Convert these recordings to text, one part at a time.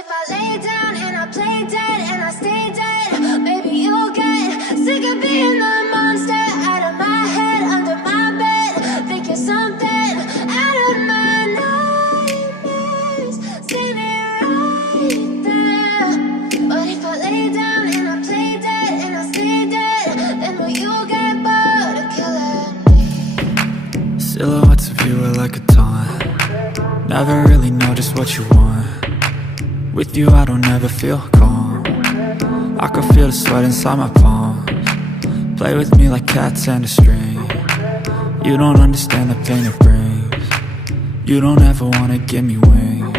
if I lay down and I play dead and I stay dead, baby, you'll get sick of being the monster out of my head, under my bed, thinking something out of my nightmares, standing right there. But if I lay down and I play dead and I stay dead, then will you get bored of killing me? Silhouettes of you are like a taunt. Never really know just what you want. With you I don't ever feel calm. I can feel the sweat inside my palms. Play with me like cats and a string. You don't understand the pain it brings. You don't ever wanna give me wings.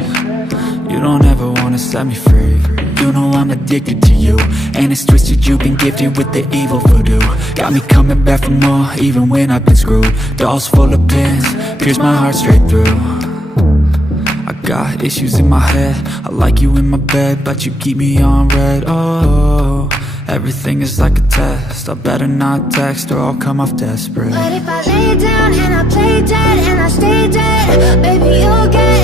You don't ever wanna set me free. You know I'm addicted to you, and it's twisted, you've been gifted with the evil voodoo. Got me coming back for more, even when I've been screwed. Dolls full of pins, pierce my heart straight through. I got issues in my head, I like you in my bed, but you keep me on red. Oh, everything is like a test, I better not text or I'll come off desperate. But if I lay down and I play dead and I stay dead, baby, you'll get